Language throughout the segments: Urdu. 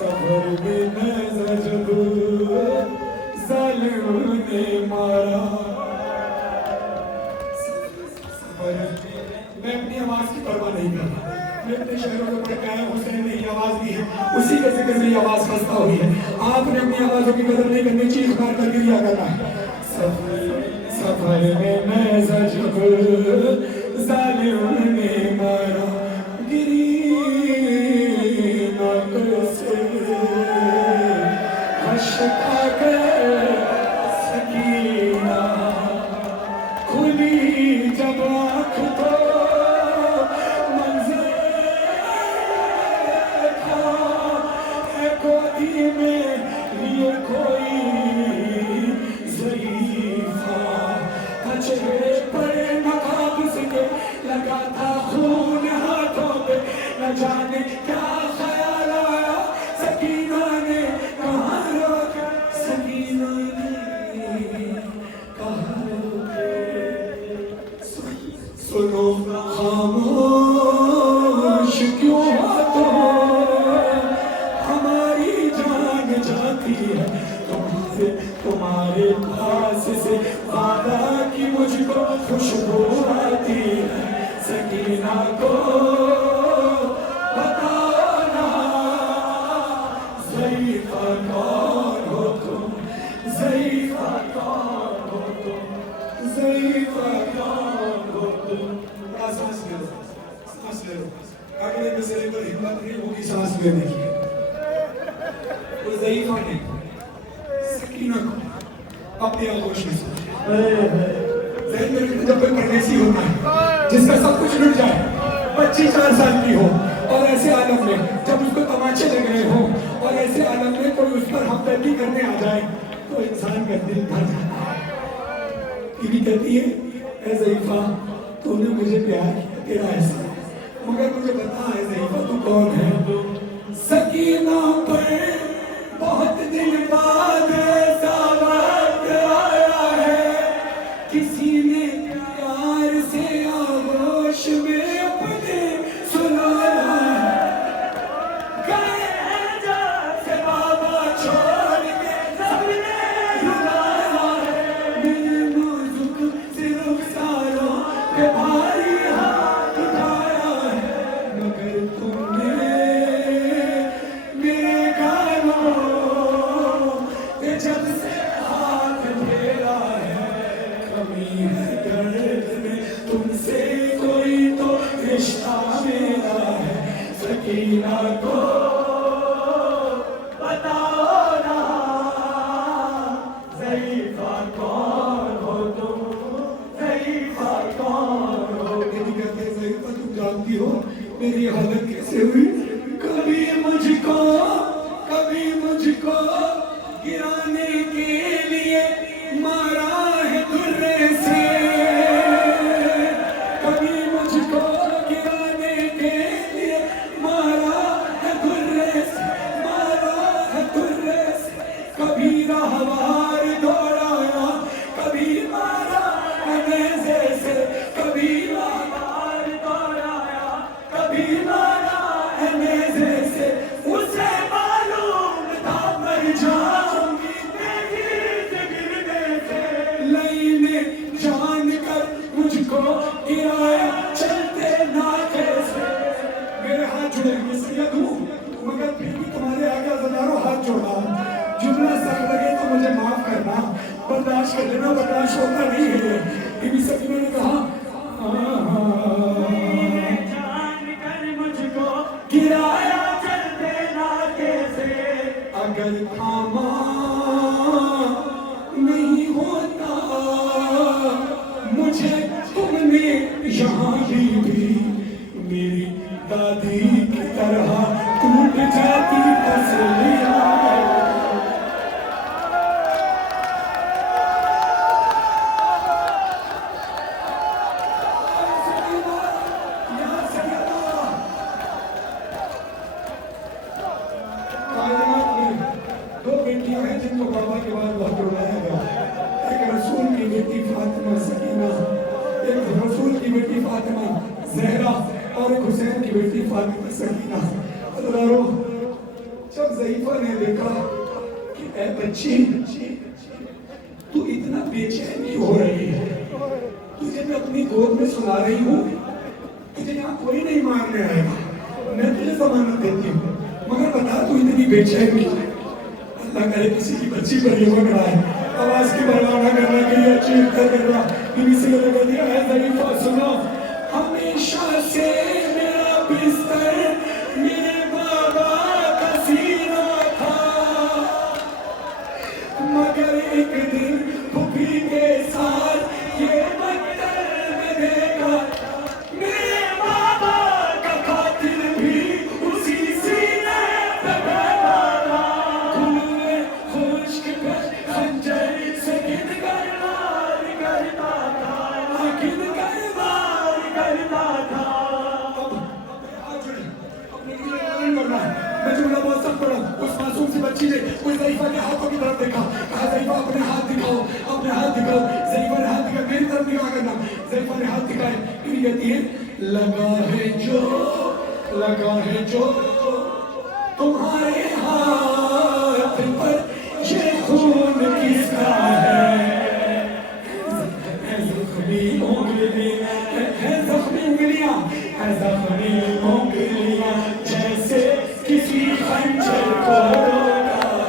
سفر میں نیزہ جب ظالم نے مارا. میں اپنی آواز کی پرواہ نہیں کرتا. میں اپنے شہروں کو پڑھ کے آیا ہوں. حسین نے یہ آواز دی ہے, اسی کے ذکر میں یہ آواز خستہ ہوئی ہے. آپ نے اپنی آوازوں کی قدر نہیں کرنی, چیخ مار کر گریا کرنا ہے. سفر میں نیزہ جب ظالم نے مارا, گری ناک سے اشک آ گئے سکینہ, کھلی جب آنکھ تو منظر تھا, ہے گودی میں یہ کوئی ضعیفہ, چہرے پر نقاب اس کے لگا تھا خون ہاتھوں پہ, نہ جانے کیا خیال آیا سکینہ نے کہاں روکے, سکینہ نے کہاں روکے. سنو خاموش کیوں تو ہماری جان جاتی ہے, تمہارے پاس سے وعدہ کی مجھ کو خوشبو آتی ہے. سکینہ کو بتاؤ نا ضعیفہ کون ہو تم, ضعیفہ کون ہو تم, ضعیفہ کون ہو تم. سانس لے لو, سانس لے لو. اگلے مسئلے پر ہمت نہیں ہوگی سانس لینے کی. وہ ضعیفہ نہیں, سکینہ کو اپنی آغوش میں سوچ. ذہن میں رکھنا, جب کوئی پردیسی ہوتا ہے جس کا سب کچھ لٹ جائے, بچی 4 سال کی ہو, اور ایسے عالم میں جب اس کو تماچے لگ رہے ہوں, اور ایسے عالم میں کوئی اس پر ہمدردی کرنے آ جائے, تو انسان کا دل بھر جاتا ہے. بیوی کہتی ہے, اے ضعیفہ تو نے مجھے پیار کیا, تیرا احساس, مگر مجھے بتا اے ضعیفہ تو کون ہے. سکینہ پر بہت دن بعد ایسا وقت آیا ہے, کسی نے پیار سے آغوش میں اپنے سلایا ہے. گئے جیسے بابا چھوڑ کے سب نے رلایا ہے, میرے نازک سے رخساروں پہ بھاری ہاتھ اٹھایا ہے, مگر تم نے میرے گانوں پہ جب سے ہاتھ پھیرا ہے. کمی ہے درد میں تم سے کوئی تو رشتہ میرا ہے. سکینہ کو بتاؤ نا ضعیفہ کون ہو تم, ضعیفہ کون ہو. میری کہتے ہیں ضعیفہ تم جانتی ہو میری حالت کیسے ہوئی. کبھی مجھ کو گرانے کے لیے مارا ہے درے سے, کبھی مجھ کو گرانے کے لیے مارا ہے درے سے, مارا ہے درے سے. کبھی راہوار دوڑایا, کبھی مارا ہے نیزے سے, کبھی راہوار دوڑایا, کبھی مارا ہے نیزے سے. اسے معلوم تھا مر جاؤں گی تیری سے گرنے سے, لئی نے جان کر مجھ کو گرایا چلتے ناکے سے. میرے ہاتھ جڑے مسیحت ہوں, مگر پھر بھی تمہارے آگے ہزاروں ہاتھ جوڑا ہوں. جملہ سخت لگے تو مجھے معاف کرنا, برداشت کر لینا, برداشت ہوتا نہیں ہے. بی بی سکینہ نے کہا, جان کر مجھ کو گرایا چلتے ناکے سے, اگر تھاما نہیں ہوتا مجھے تم نے یہاں ہی بھی, میری دادی کی طرح ٹوٹ جاتی تسلیاں. زہرا اور ایک حسین کی بیٹی فاطمہ سکینہ. ضعیفہ نے دیکھا کہ اے بچی تو اتنا بے چین کیوں ہو رہی ہے؟ تجھے میں اپنی گود میں سنا رہی ہوں، تجھے یہاں کوئی نہیں مارنے آئے گا، میں تجھے ضمانت دیتی ہوں، مگر بتا تو اتنی بے چین کیوں؟ اللہ کرے کسی کی بچی پر یہ پکڑا ہے، آواز کی پرواہ نہ کرنا کہ یہ چیخ کر رہا، بیوی سے لگا دیا ہے ضعیفہ سنو، ہمیشہ سے میرا بستر میرے بابا کا سینہ تھا، مگر ایک دن پھوپھی کے ساتھ یہ مقتل میں دیکھا، میرے بابا کا قاتل بھی اسی سینے پہ بیٹھا تھا، کھلے خشک کش خنجر سے گن کر وار کرتا تھا، گن کر وار کرتا تھا۔ میں جملہ بہت سخت پڑھا، اس معصوم سی بچی نے اس ضعیفہ کے ہاتھوں کی طرف دیکھا، کہا ضعیفہ اپنے ہاتھ دکھاؤ، اپنے ہاتھ دکھاؤ، ضعیفہ نے ہاتھ دکھا، میری طرف نگاہ کرنا، ضعیفہ نے ہاتھ دکھائے، پھر کہتی ہے لگا ہے جو تمہارے ہاتھ پر یہ خون کس کا ہے، زخمی انگلیاں، زخمی انگلیاں جیسے کسی خنجر کو روکا ہے۔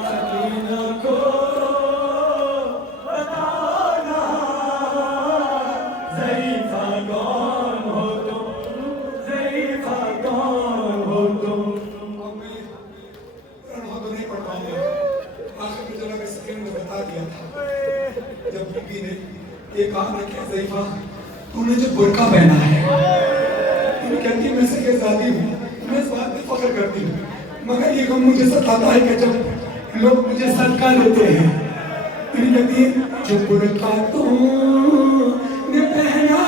سکینہ کو بتانا ضعیفہ کون ہو تم، ضعیفہ کون ہو تم۔ نہیں پڑھ پاؤں گا، آخر میں جناب سکین نے بتا دیا تھا، جب بیوی نے یہ کہا نہ کہ ضعیفہ تو نے جو برقع پہنا ہے، بیوی کہتی ہے میں سے یہ ذاتی ہوں، میں اس بات میں فخر کرتی ہوں، مگر یہ غم مجھے ستاتا ہے کہ جب لوگ مجھے صدقہ دیتے ہیں، بیوی کہتی ہے جو برقع تو نے پہنا